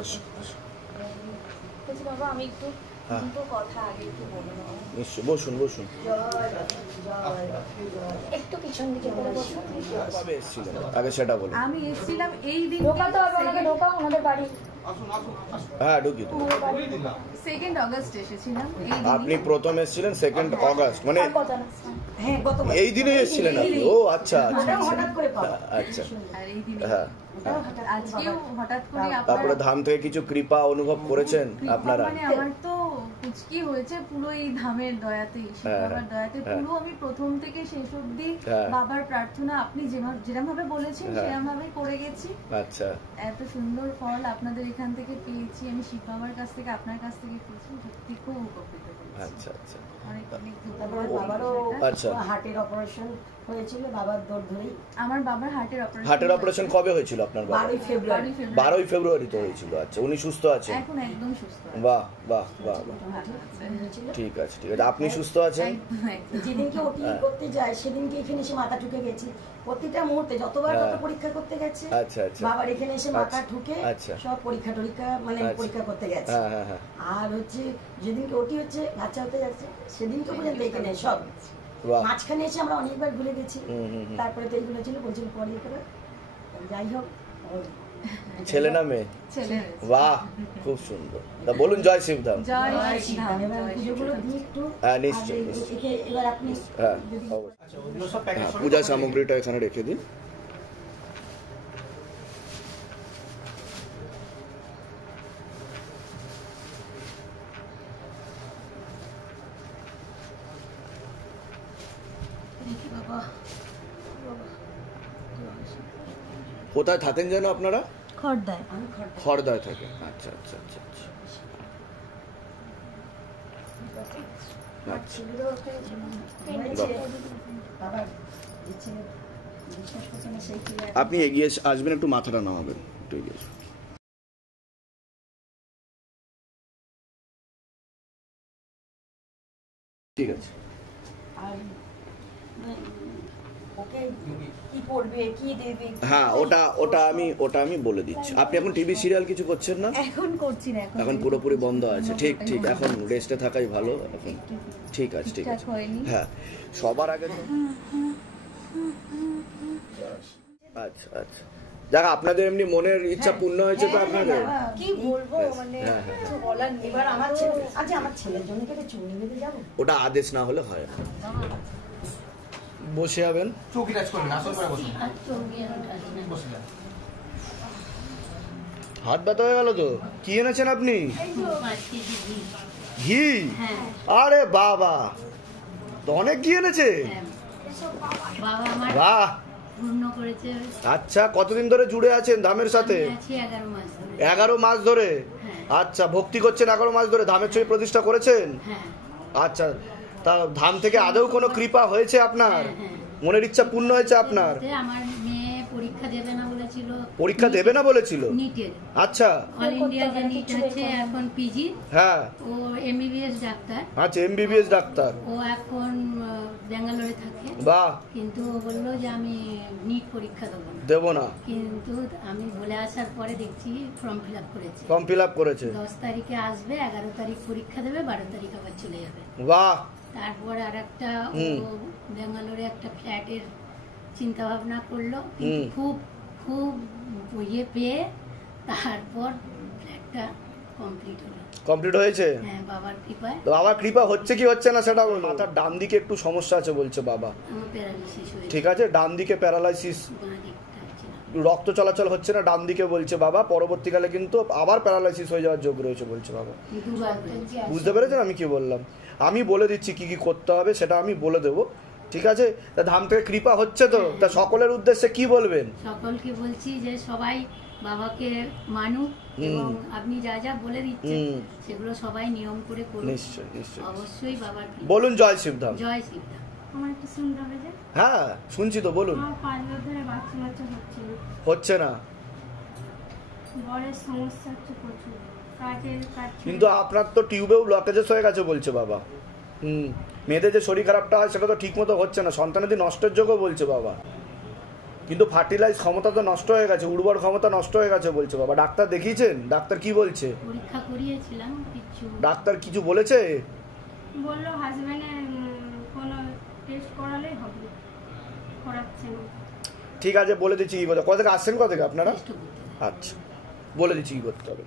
আসো আসো। বাবা আমি একটু দুটো কথা আগে একটু বলবো। নিশ্চয়, বসুন বসুন। একটু পিছন দিকে করে বসুন। কবে এসেছিলেন আগে সেটা বলুন। আমি এসেছিলাম এই দিন। ঢোকাতে হবে, ওনাকে ঢোকাও ওনাদের বাড়ি। হ্যাঁ ঢুকি তো। 2 আগস্ট এসেছিলাম এই দিন। আপনি প্রথম এসেছিলেন 2 আগস্ট, মানে হ্যাঁ গত এই দিনে এসেছিলেন আপনি? ও আচ্ছা আচ্ছা হঠাৎ করে পাওয়া। আচ্ছা। আর এই দিন হ্যাঁ, আজকেও হঠাৎ করে তারপরে ধাম থেকে কিছু কৃপা অনুভব করেছেন আপনারা? মানে আমার তো কুচকি হয়েছে পুরো এই ধামের দয়াতেই, বাবার দয়াতে পুরো আমি প্রথম থেকে শেষ অবধি বাবার প্রার্থনা আপনি যেরকম ভাবে বলেছেন সেরকম ভাবে করে গেছি। আচ্ছা, এত সুন্দর ফল আপনাদের এখান থেকে পেয়েছি, আমি শিব বাবার কাছ থেকে আপনার কাছ থেকে পেয়েছি, সত্যি খুব উপকৃত হয়েছি। আচ্ছা আচ্ছা। অনেক অনেক তারপরে বাবারও আচ্ছা হার্টের অপারেশন হয়েছিল বাবার দৌড় ধরেই। আমার বাবার হার্টের অপারেশন কবে হয়েছিল আপনার বাবার? 12 ফেব্রুয়ারি। 12 ফেব্রুয়ারি তো হয়েছিল। আচ্ছা, উনি সুস্থ আছেন? এখন একদম সুস্থ। বাহ বাহ বাহ বাহ, ঠিক আছে ঠিক আছে। আপনি সুস্থ আছেন? যেদিনকে ওটি করতে যায় সেদিনকে এখানে এসে মাথা ঠুকে গেছি, প্রতিটা মুহূর্তে যতবার যত পরীক্ষা করতে গেছে আচ্ছা আচ্ছা, বাবার এখানে এসে মাথা ঠুকে সব পরীক্ষা মানে পরীক্ষা করতে গেছে। আর হচ্ছে যেদিনকে ওটি হচ্ছে বাচ্চা হতে যাচ্ছে সেদিনকে পর্যন্ত এখানে সব মাঝখানে এসে আমরা অনেকবার ঘুরে গেছি। তারপরে তো এইগুলো ছিল বলছিল পরে করে যাই হোক। ছেলে না মেয়ে? ছেলে। বাহ, খুব সুন্দর। তা বলুন জয় শিবধাম। জয় শিবধাম। হ্যাঁ নিশ্চয়ই। এবার আপনি হ্যাঁ পূজা সামগ্রীটা এখানে রেখে দিন। কোথায় থাকেন যেন আপনারা? খড়দায়। খড়দায় থাকেন। আচ্ছা আচ্ছা আচ্ছা আচ্ছা। আপনি এগিয়ে আসবেন, একটু মাথাটা নামাবেন, একটু এগিয়ে আসবেন। ঠিক আছে। হ্যাঁ ওটা আমি বলে দিচ্ছি। আপনি এখন টিভি সিরিয়াল কিছু করছেন না? এখন করছি না, এখন পুরোপুরি বন্ধ আছে। ঠিক ঠিক, এখন রেস্টে থাকাই ভালো এখন। ঠিক আছে ঠিক আছে। হ্যাঁ সবার আগে তো আচ্ছা আচ্ছা, যাক আপনাদের এমনি মনের ইচ্ছা পূর্ণ হয়েছে তো আপনাদের। কি বলবো মানে কিছু বলার নেই। এবার আমার ছেলের জন্য কি চুনি বেঁধে যাব? ওটা আদেশ না হলে হয় না। বসে যাবেন, চৌকিরাজ করবেন, আসল করে বসুন। বসে যান। হাত ব্যথা হয়ে গেল তো। কি এনেছেন আপনি? ঘি? আরে বাবা, তো অনেক ঘি এনেছে। বাহ, আচ্ছা কতদিন ধরে জুড়ে আছেন ধামের সাথে? 11 মাস ধরে। আচ্ছা, ভক্তি করছেন 11 মাস ধরে, ধামের ছবি প্রতিষ্ঠা করেছেন। আচ্ছা, তা ধাম থেকে আদৌ কোনো কৃপা হয়েছে আপনার? মনের ইচ্ছা পূর্ণ হয়েছে আপনার? আমার মেয়ে পরীক্ষা দেবে না বলেছিল। পরীক্ষা দেবে না বলেছিল? নিটের। আচ্ছা, অল ইন্ডিয়া যে নিট হচ্ছে এখন পিজি। হ্যাঁ, ও এমবিবিএস ডাক্তার। আচ্ছা, এমবিবিএস ডাক্তার। ও এখন ব্যাঙ্গালোরে থাকে। বাহ। কিন্তু ও বললো যে আমি নিট পরীক্ষা দেবো না। কিন্তু আমি বলে আসার পরে দেখছি ফর্ম ফিল আপ করেছে। ফর্ম ফিল আপ করেছে। 10 তারিখে আসবে, 11 তারিখ পরীক্ষা দেবে, 12 তারিখ আবার চলে যাবে। বাহ। তারপরে আরেকটা ব্যাঙ্গালোরে একটা ফ্ল্যাটের চিন্তা ভাবনা করলো, খুব খুব ইয়ে পেয়ে তারপর ফ্ল্যাটটা কমপ্লিট হয়েছে। হ্যাঁ, বাবার কৃপায়। বাবার কৃপা হচ্ছে কি হচ্ছে না সেটা বলুন। মাথার ডান দিকে একটু সমস্যা আছে বলছে বাবা। আমার প্যারালাইসিস হয়েছে। ঠিক আছে, ডান দিকে প্যারালাইসিস, রক্ত চলাচল হচ্ছে না ডান দিকে বলছে বাবা। পরবর্তীকালে কিন্তু আবার প্যারালাইসিস হয়ে যাওয়ার যোগ রয়েছে বলছে বাবা। বুঝতে পেরেছেন আমি কি বললাম? আমি বলে দিচ্ছি কি কি করতে হবে, সেটা আমি বলে দেবো। ঠিক আছে, তা ধাম থেকে কৃপা হচ্ছে তো, তা সকলের উদ্দেশ্যে কি বলবেন? সকলকে বলছি যে সবাই বাবাকে মানুক এবং আপনি যা যা বলে দিচ্ছেন সেগুলো সবাই নিয়ম করে করুন। নিশ্চয়ই নিশ্চয়ই, অবশ্যই বাবার বলুন জয় শিবধাম। জয় শিবধাম। আমার একটু শুনতে হবে যে? হ্যাঁ শুনছি তো, বলুন। আমার 5 বছর ধরে বাচ্চা হচ্ছে না। বড়ের সমস্যা হচ্ছে প্রচুর, কাজের কাজ। কিন্তু আপনার তো টিউবেও ব্লকেজেস হয়ে গেছে বলছে বাবা। মেয়েদের যে শরীর খারাপটা হয় সেটা তো ঠিক মতো হচ্ছে না, সন্তানাদি নষ্টের যোগও বলছে বাবা। কিন্তু ফার্টিলাইজ ক্ষমতা তো নষ্ট হয়ে গেছে, উর্বর ক্ষমতা নষ্ট হয়ে গেছে বলছে বাবা। ডাক্তার দেখিয়েছেন? ডাক্তার কি বলছে? পরীক্ষা করিয়েছিলাম, কিছু ডাক্তার কিছু বলেছে? বললো হাজবেন্ডের কোনো টেস্ট করালেই হবে, করাচ্ছে না। ঠিক আছে, বলে দিচ্ছি কি করতে। কোথা থেকে আসছেন, কোথা থেকে আপনারা? আচ্ছা, বলে দিচ্ছি কি করতে হবে।